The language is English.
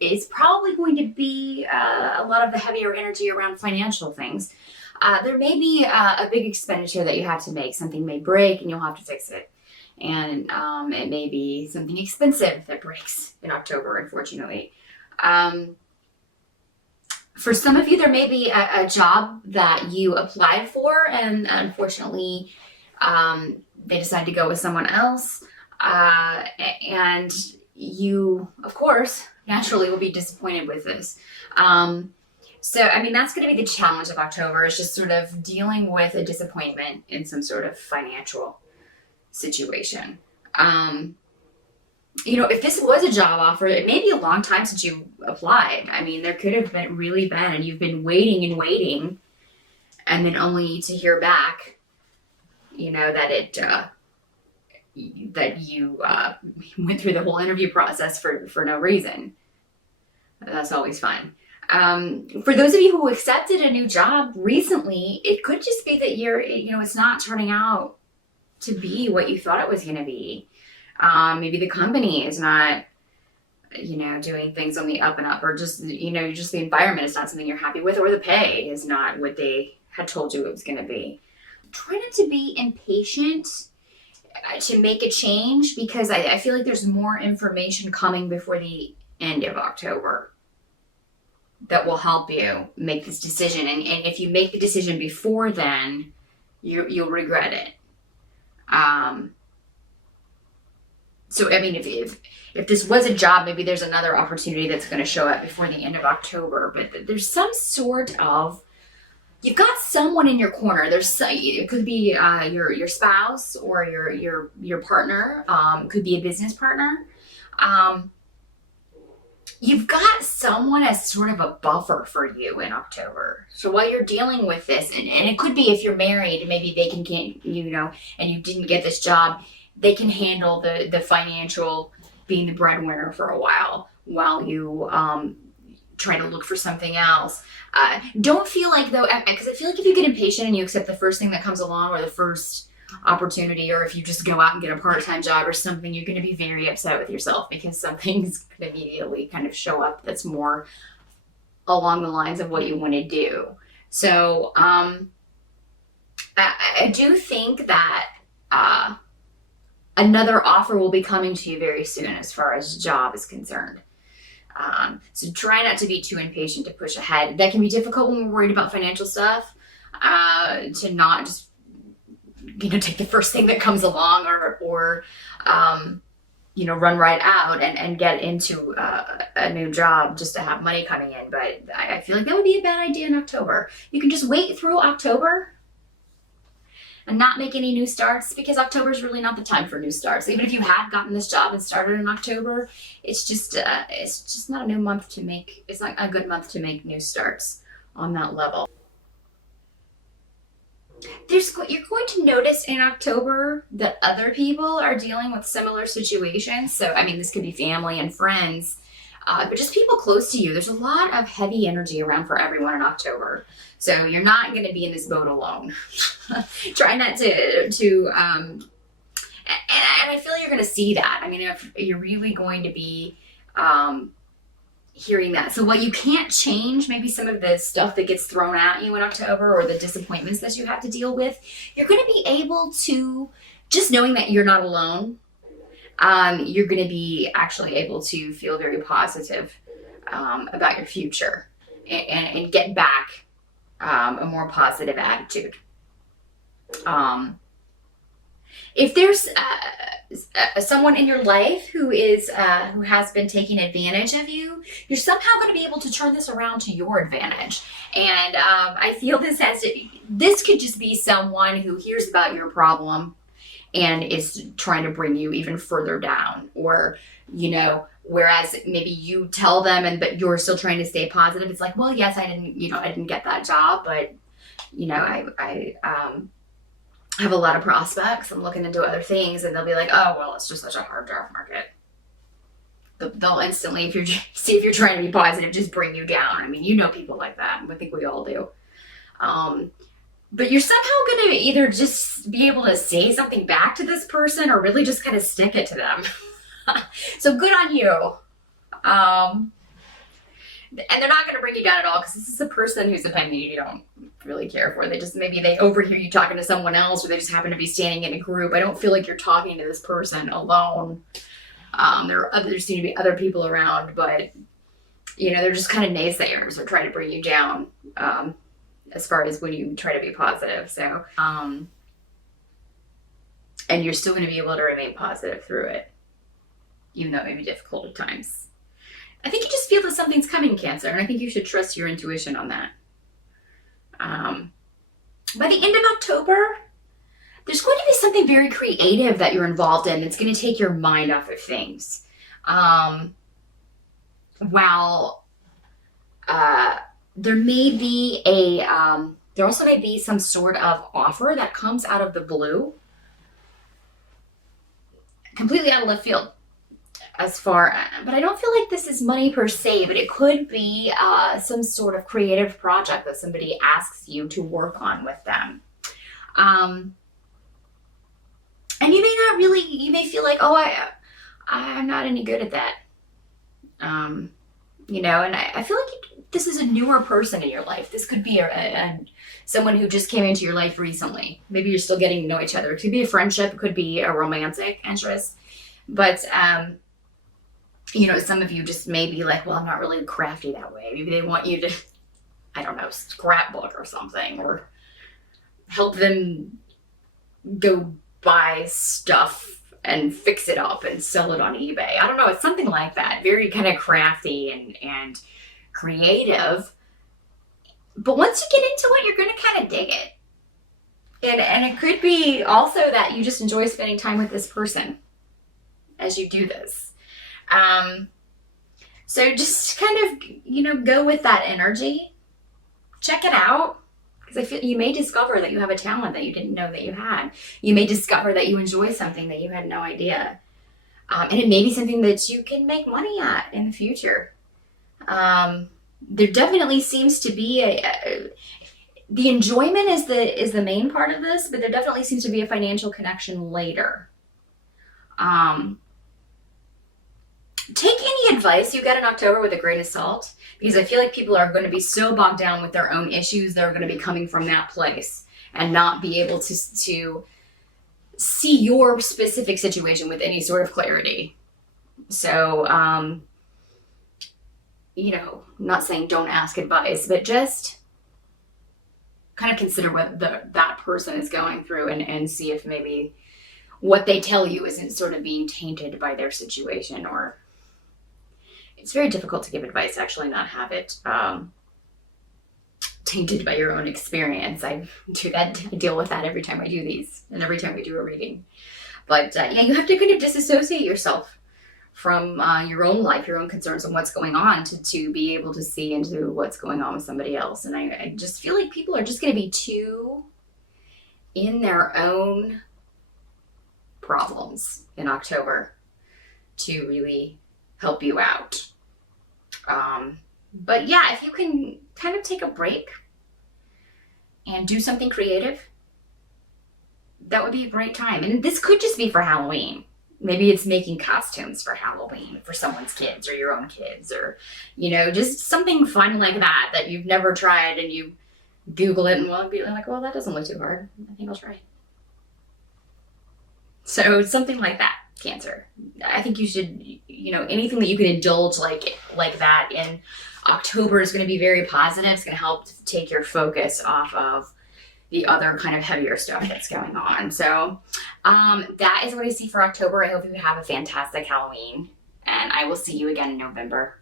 is probably going to be a lot of the heavier energy around financial things. There may be a big expenditure that you have to make. Something may break and you'll have to fix it. And it may be something expensive that breaks in October, unfortunately. For some of you, there may be a job that you applied for, and unfortunately, they decided to go with someone else. And you, of course, naturally will be disappointed with this. So, I mean, that's going to be the challenge of October, is just sort of dealing with a disappointment in some sort of financial situation. If this was a job offer, it may be a long time since you applied. I mean, there could have been and you've been waiting and waiting, and then only to hear back, that you went through the whole interview process for no reason. That's always fun. For those of you who accepted a new job recently, it could just be that it's not turning out to be what you thought it was going to be. Maybe the company is not, doing things on the up and up, or just the environment is not something you're happy with, or the pay is not what they had told you it was going to be. Try not to be impatient to make a change, because I feel like there's more information coming before the end of October that will help you make this decision. And if you make the decision before then, you'll regret it. So, I mean, if this was a job, maybe there's another opportunity that's going to show up before the end of October. But there's some sort of, you've got someone in your corner. It could be your spouse or your partner. Could be a business partner. You've got someone as sort of a buffer for you in October. So while you're dealing with this, and it could be if you're married, maybe they can, and you didn't get this job, they can handle the financial, being the breadwinner for a while you try to look for something else. Don't feel like, though, because I feel like if you get impatient and you accept the first thing that comes along, or the first opportunity, or if you just go out and get a part-time job or something, you're going to be very upset with yourself, because something's going to immediately kind of show up that's more along the lines of what you want to do. So I do think that another offer will be coming to you very soon as far as job is concerned. So try not to be too impatient to push ahead. That can be difficult when we're worried about financial stuff, to not just take the first thing that comes along, or run right out and get into a new job just to have money coming in. But I feel like that would be a bad idea in October. You can just wait through October and not make any new starts, because October is really not the time for new starts. Even if you have gotten this job and started in October, it's just not a new month to make. It's not a good month to make new starts on that level. You're going to notice in October that other people are dealing with similar situations. So, I mean, this could be family and friends, but just people close to you. There's a lot of heavy energy around for everyone in October. So you're not going to be in this boat alone. Try not to, and I feel you're going to see that. I mean, if you're really going to be hearing that. So while you can't change maybe some of the stuff that gets thrown at you in October, or the disappointments that you have to deal with, you're going to be able to, just knowing that you're not alone, you're going to be actually able to feel very positive about your future, and get back a more positive attitude. If there's someone in your life who has been taking advantage of you, you're somehow going to be able to turn this around to your advantage. And I feel this could just be someone who hears about your problem and is trying to bring you even further down, or whereas maybe you tell them but you're still trying to stay positive. It's like, well, yes, I didn't get that job, but I have a lot of prospects. I'm looking into other things, and they'll be like, oh, well, it's just such a hard job market. They'll instantly, if you're trying to be positive, just bring you down. I mean, people like that. I think we all do. But you're somehow going to either just be able to say something back to this person, or really just kind of stick it to them. So good on you. And they're not going to bring you down at all, because this is a person whose opinion you don't really care for. Maybe they overhear you talking to someone else, or they just happen to be standing in a group. I don't feel like you're talking to this person alone. There seem to be other people around, but they're just kind of naysayers or try to bring you down, as far as when you try to be positive. So, and you're still going to be able to remain positive through it, even though it may be difficult at times. I think you just feel that something's coming, Cancer, and I think you should trust your intuition on that. By the end of October, there's going to be something very creative that you're involved in that's going to take your mind off of things. There may be there also may be some sort of offer that comes out of the blue, completely out of left field. But I don't feel like this is money per se, but it could be some sort of creative project that somebody asks you to work on with them. And you may feel like, I'm not any good at that. And I feel like this is a newer person in your life. This could be someone who just came into your life recently. Maybe you're still getting to know each other. It could be a friendship. It could be a romantic interest. But, some of you just may be like, well, I'm not really crafty that way. Maybe they want you to, I don't know, scrapbook or something, or help them go buy stuff and fix it up and sell it on eBay. I don't know. It's something like that. Very kind of crafty and creative. But once you get into it, you're going to kind of dig it. And it could be also that you just enjoy spending time with this person as you do this. So just kind of, go with that energy. Check it out. Because I feel you may discover that you have a talent that you didn't know that you had. You may discover that you enjoy something that you had no idea. And it may be something that you can make money at in the future. There definitely seems to be the enjoyment is the main part of this, but there definitely seems to be a financial connection later. Take any advice you get in October with a grain of salt, because I feel like people are going to be so bogged down with their own issues, they're going to be coming from that place and not be able to see your specific situation with any sort of clarity. So, not saying don't ask advice, but just kind of consider what that person is going through and see if maybe what they tell you isn't sort of being tainted by their situation. Or it's very difficult to give advice, actually, not have it tainted by your own experience. I deal with that every time I do these and every time we do a reading. But you have to kind of disassociate yourself from your own life, your own concerns, and what's going on to be able to see into what's going on with somebody else. And I just feel like people are just going to be too in their own problems in October to really help you out. But if you can kind of take a break and do something creative, that would be a great time. And this could just be for Halloween. Maybe it's making costumes for Halloween for someone's kids or your own kids, or, just something fun like that you've never tried, and you Google it and be like, well, that doesn't look too hard. I think I'll try it. So something like that, Cancer. I think you should, anything that you can indulge like that in October is going to be very positive. It's going to help take your focus off of the other kind of heavier stuff that's going on. So that is what I see for October. I hope you have a fantastic Halloween, and I will see you again in November.